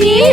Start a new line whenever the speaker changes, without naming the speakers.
দিয়ে